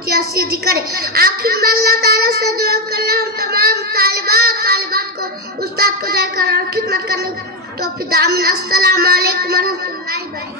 इम्तियाज से जिक्र आखिर में अल्लाह ताला से दुआ कर रहा हूँ तमाम तालिबात को उस्ताद को जाकर और खिदमत करने तो फिर आमीन। अस्सलाम वालेकुम।